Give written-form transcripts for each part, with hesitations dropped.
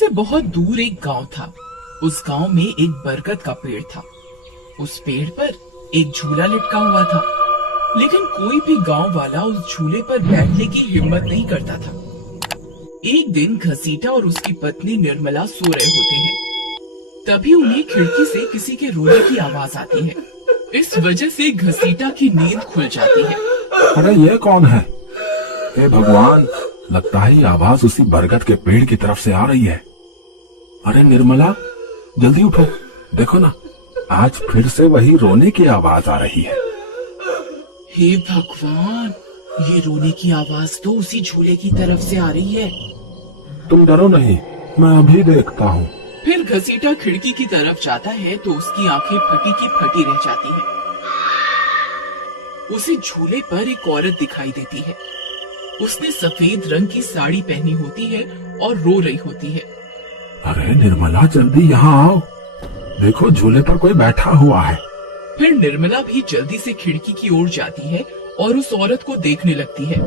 से बहुत दूर एक गांव था। उस गांव में एक बरगद का पेड़ था। उस पेड़ पर एक झूला लटका हुआ था, लेकिन कोई भी गांव वाला उस झूले पर बैठने की हिम्मत नहीं करता था। एक दिन घसीटा और उसकी पत्नी निर्मला सो रहे होते हैं। तभी उन्हें खिड़की से किसी के रोने की आवाज आती है। इस वजह से घसीटा की नींद खुल जाती है। अरे ये कौन है? हे भगवान, लगता है ये आवाज उसी बरगद के पेड़ की तरफ से आ रही है। अरे निर्मला, जल्दी उठो, देखो ना, आज फिर से वही रोने की आवाज आ रही है। हे भगवान, ये रोने की आवाज तो उसी झूले की तरफ से आ रही है। तुम डरो नहीं, मैं अभी देखता हूँ। फिर घसीटा खिड़की की तरफ जाता है तो उसकी आंखें फटी की फटी रह जाती है। उसे झूले पर एक औरत दिखाई देती है। उसने सफेद रंग की साड़ी पहनी होती है और रो रही होती है। अरे निर्मला, जल्दी यहाँ आओ, देखो झूले पर कोई बैठा हुआ है। फिर निर्मला भी जल्दी से खिड़की की ओर जाती है और उस औरत को देखने लगती है।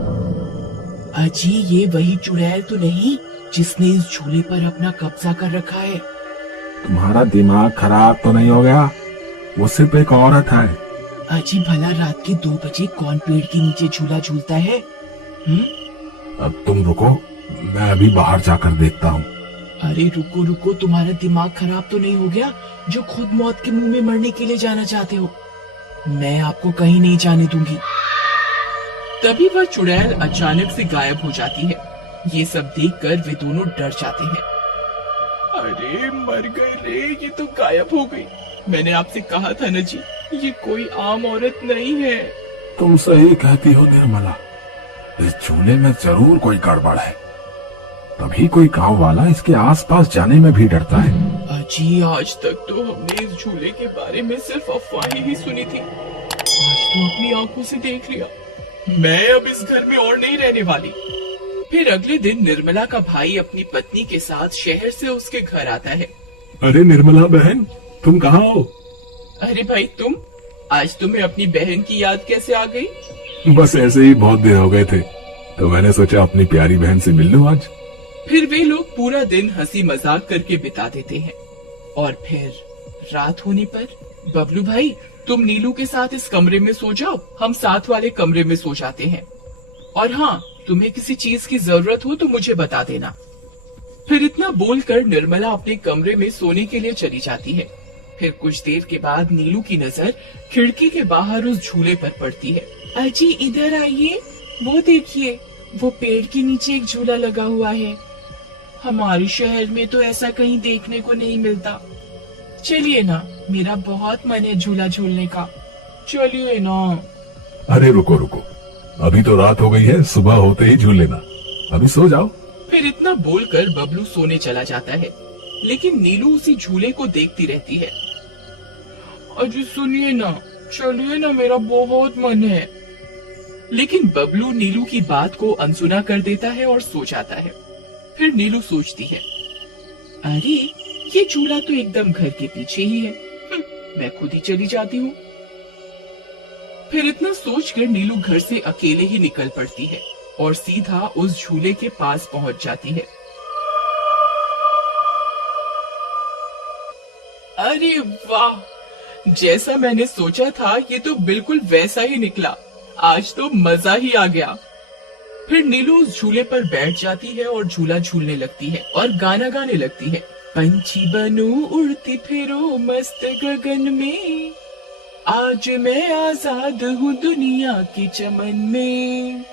अजी, ये वही चुड़ैल तो नहीं जिसने इस झूले पर अपना कब्जा कर रखा है? तुम्हारा दिमाग खराब तो नहीं हो गया? वो सिर्फ एक औरत है। अजी, भला रात के 2 बजे कौन पेड़ के नीचे झूला झूलता है? अब तुम रुको, मैं अभी बाहर जाकर देखता हूँ। अरे रुको रुको, तुम्हारा दिमाग खराब तो नहीं हो गया जो खुद मौत के मुंह में मरने के लिए जाना चाहते हो? मैं आपको कहीं नहीं जाने दूंगी। तभी वह चुड़ैल अचानक से गायब हो जाती है। ये सब देखकर वे दोनों डर जाते हैं। अरे मर गई रे, ये तो गायब हो गई। मैंने आपसे कहा था ना जी, ये कोई आम औरत नहीं है। तुम सही कहती हो निर्मला, इस झूले में जरूर कोई गड़बड़ है, तभी कोई गांव वाला इसके आसपास जाने में भी डरता है। अजी, आज तक तो हमने इस झूले के बारे में सिर्फ अफवाहें ही सुनी थी, आज तो अपनी आंखों से देख लिया। मैं अब इस घर में और नहीं रहने वाली। फिर अगले दिन निर्मला का भाई अपनी पत्नी के साथ शहर से उसके घर आता है। अरे निर्मला बहन, तुम कहाँ हो? अरे भाई तुम, आज तुम्हें अपनी बहन की याद कैसे आ गई? बस ऐसे ही बहुत दिन हो गए थे, तो मैंने सोचा अपनी प्यारी बहन से मिल लूं आज। फिर वे लोग पूरा दिन हंसी मजाक करके बिता देते हैं। और फिर रात होने पर, बबलू भाई तुम नीलू के साथ इस कमरे में सो जाओ, हम साथ वाले कमरे में सो जाते हैं। और हाँ, तुम्हें किसी चीज की जरूरत हो तो मुझे बता देना। फिर इतना बोलकर निर्मला अपने कमरे में सोने के लिए चली जाती है। फिर कुछ देर के बाद नीलू की नजर खिड़की के बाहर उस झूले पर पड़ती है। अजी इधर आइए, वो देखिए, वो पेड़ के नीचे एक झूला लगा हुआ है। हमारे शहर में तो ऐसा कहीं देखने को नहीं मिलता। चलिए ना, मेरा बहुत मन है झूला झूलने का, चलिए ना। अरे रुको रुको, अभी तो रात हो गई है, सुबह होते ही झूल लेना, अभी सो जाओ। फिर इतना बोलकर बबलू सोने चला जाता है, लेकिन नीलू उसी झूले को देखती रहती है। अजी सुनिए ना, चलिए ना, मेरा बहुत मन है। लेकिन बबलू नीलू की बात को अनसुना कर देता है और सो जाता है। फिर नीलू सोचती है, अरे ये झूला तो एकदम घर के पीछे ही है, मैं खुद ही चली जाती हूँ। फिर इतना सोचकर नीलू घर से अकेले ही निकल पड़ती है और सीधा उस झूले के पास पहुंच जाती है। अरे वाह, जैसा मैंने सोचा था ये तो बिल्कुल वैसा ही निकला। आज तो मजा ही आ गया। फिर नीलू उस झूले पर बैठ जाती है और झूला झूलने लगती है और गाना गाने लगती है। पंछी बनूं उड़ती फिरूं मस्त गगन में, आज मैं आजाद हूँ दुनिया के चमन में।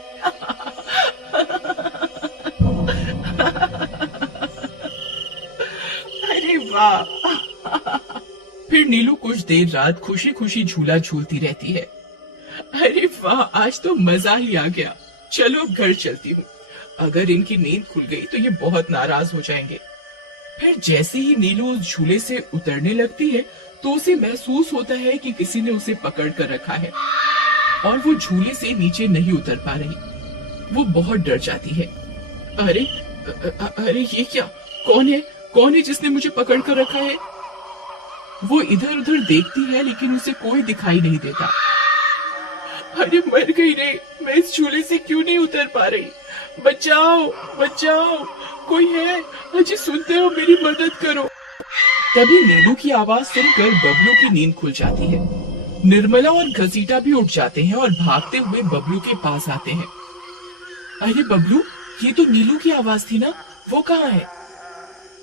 अरे वाह। फिर नीलू कुछ देर रात खुशी खुशी झूला झूलती रहती है। अरे वाह, आज तो मजा ही आ गया। चलो घर चलती हूँ, अगर इनकी नींद खुल गई तो ये बहुत नाराज हो जाएंगे। फिर जैसे ही नीलू उस झूले से उतरने लगती है तो उसे महसूस होता है कि किसी ने उसे पकड़ कर रखा है और वो झूले से नीचे नहीं उतर पा रही। वो बहुत डर जाती है। अरे अरे ये क्या, कौन है जिसने मुझे पकड़ कर रखा है? वो इधर उधर देखती है लेकिन उसे कोई दिखाई नहीं देता। अरे मर गई रे, मैं इस झूले से क्यों नहीं उतर पा रही? बचाओ बचाओ, कोई है? अजी सुनते हो, मेरी मदद करो। तभी नीलू की आवाज सुनकर बबलू की नींद खुल जाती है। निर्मला और घसीटा भी उठ जाते हैं और भागते हुए बबलू के पास आते हैं। अरे बबलू, ये तो नीलू की आवाज थी ना, वो कहाँ है?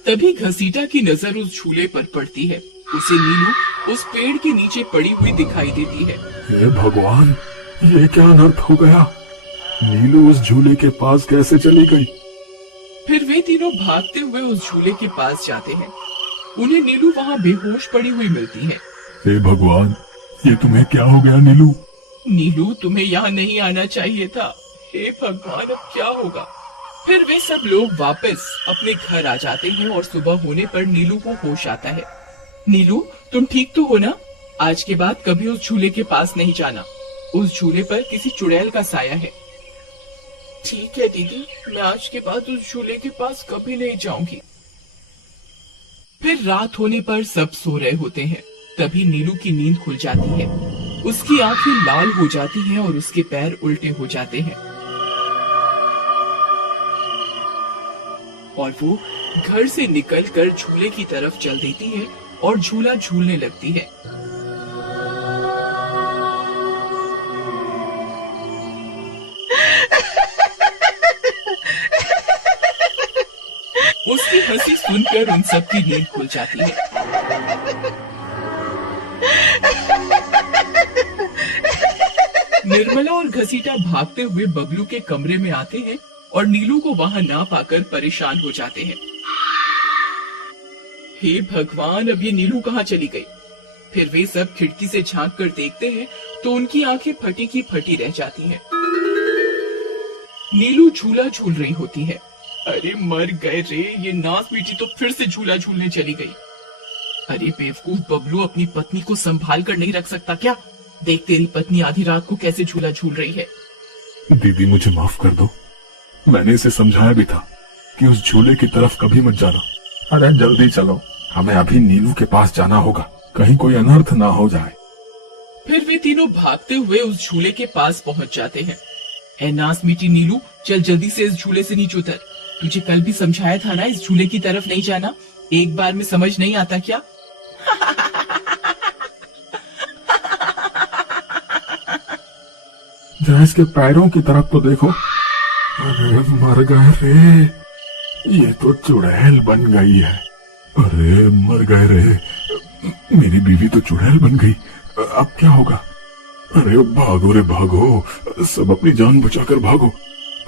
तभी घसीटा की नजर उस झूले पर पड़ती है। उसे नीलू उस पेड़ के नीचे पड़ी हुई दिखाई देती है। हे भगवान, ये क्या अनर्थ हो गया? नीलू उस झूले के पास कैसे चली गई? फिर वे तीनों भागते हुए उस झूले के पास जाते हैं। उन्हें नीलू वहाँ बेहोश पड़ी हुई मिलती है। हे भगवान, ये तुम्हें क्या हो गया नीलू? नीलू, तुम्हें यहाँ नहीं आना चाहिए था। हे भगवान, अब क्या होगा? फिर वे सब लोग वापस अपने घर आ जाते हैं और सुबह होने पर नीलू को होश आता है। नीलू, तुम ठीक तो हो ना? आज के बाद कभी उस झूले के पास नहीं जाना। उस झूले पर किसी चुड़ैल का साया है। ठीक है दीदी, मैं आज के बाद उस झूले के पास कभी नहीं जाऊंगी। फिर रात होने पर सब सो रहे होते हैं। तभी नीलू की नींद खुल जाती है। उसकी आंखें लाल हो जाती हैं और उसके पैर उल्टे हो जाते हैं और वो घर से निकलकर झूले की तरफ चल देती है और झूला झूलने लगती है। उसकी हंसी सुनकर उन सबकी नींद खुल जाती है। निर्मला और घसीटा भागते हुए बबलू के कमरे में आते हैं और नीलू को वहां ना पाकर परेशान हो जाते हैं। हे भगवान, अब ये नीलू कहाँ चली गई? फिर वे सब खिड़की से झांक कर देखते हैं तो उनकी आंखें फटी की फटी रह जाती हैं। नीलू झूला झूल रही होती है। अरे मर गए रे, ये नास बेटी तो फिर से झूला झूलने चली गई। अरे बेवकूफ बबलू, अपनी पत्नी को संभाल कर नहीं रख सकता क्या? देख, तेरी पत्नी आधी रात को कैसे झूला झूल रही है। दीदी, मुझे माफ कर दो। मैंने इसे समझाया भी था कि उस झूले की तरफ कभी मत जाना। अरे जल्दी चलो, हमें अभी नीलू के पास जाना होगा, कहीं कोई अनर्थ ना हो जाए। फिर वे तीनों भागते हुए उस झूले के पास पहुंच जाते हैं। ए नास बेटी नीलू, चल जल्दी से इस झूले से नीचे उतर। तुझे कल भी समझाया था ना, इस झूले की तरफ नहीं जाना। एक बार में समझ नहीं आता क्या? जरा इसके पैरों की तरफ तो देखो। अरे मर गए रे, ये तो चुड़ैल बन गई है। अरे मर गए रे, मेरी बीवी तो चुड़ैल बन गई। अब क्या होगा? अरे भागो रे भागो, सब अपनी जान बचाकर भागो।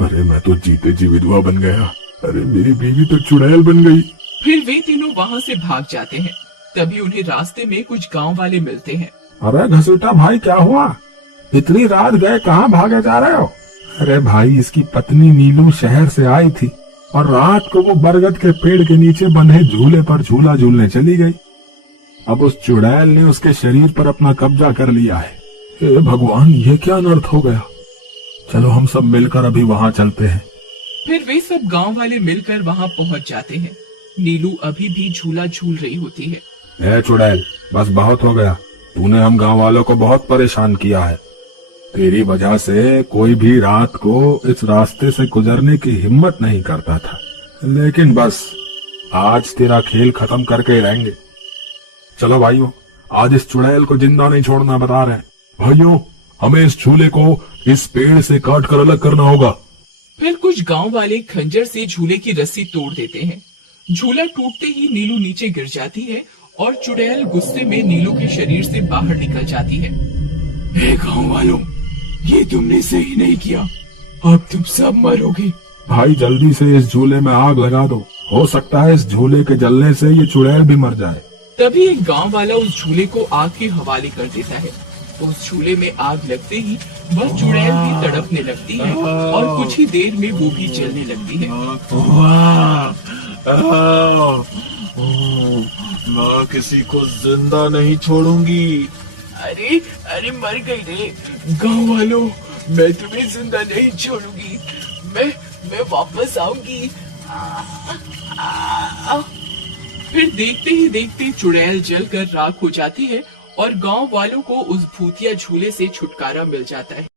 अरे मैं तो जीते जी विधवा बन गया। अरे मेरी बीवी तो चुड़ैल बन गई। फिर वे तीनों वहाँ से भाग जाते हैं। तभी उन्हें रास्ते में कुछ गांव वाले मिलते हैं। अरे घसीटा भाई, क्या हुआ? इतनी रात गए कहाँ भागे जा रहे हो? अरे भाई, इसकी पत्नी नीलू शहर से आई थी और रात को वो बरगद के पेड़ के नीचे बंधे झूले पर झूला झूलने चली गई। अब उस चुड़ैल ने उसके शरीर पर अपना कब्जा कर लिया है। हे भगवान, ये क्या अनर्थ हो गया? चलो हम सब मिलकर अभी वहाँ चलते हैं। फिर वे सब गांव वाले मिलकर वहाँ पहुँच जाते हैं। नीलू अभी भी झूला झूल रही होती है। ए चुड़ैल, बस बहुत हो गया। तूने हम गांव वालों को बहुत परेशान किया है। तेरी वजह से कोई भी रात को इस रास्ते से गुजरने की हिम्मत नहीं करता था, लेकिन बस आज तेरा खेल खत्म करके ही रहेंगे। चलो भाइयों, आज इस चुड़ैल को जिंदा नहीं छोड़ना बता रहे हैं। भाइयों, हमें इस झूले को इस पेड़ से काट कर अलग करना होगा। फिर कुछ गांव वाले खंजर से झूले की रस्सी तोड़ देते हैं। झूला टूटते ही नीलू नीचे गिर जाती है और चुड़ैल गुस्से में नीलू के शरीर से बाहर निकल जाती है। हे गांव वालों, ये तुमने सही नहीं किया, अब तुम सब मरोगे। भाई जल्दी से इस झूले में आग लगा दो, हो सकता है इस झूले के जलने से ये चुड़ैल भी मर जाए। तभी एक गांव वाला उस झूले को आग के हवाले कर देता है। उस झूले में आग लगते ही वह चुड़ैल भी तड़पने लगती है और कुछ ही देर में वो भी जलने लगती है। मैं किसी को जिंदा नहीं छोड़ूंगी। अरे अरे मर गई रे। गांव वालों, मैं तुम्हें जिंदा नहीं छोड़ूंगी। मैं वापस आऊंगी। फिर देखते ही देखते चुड़ैल जलकर राख हो जाती है और गांव वालों को उस भूतिया झूले से छुटकारा मिल जाता है।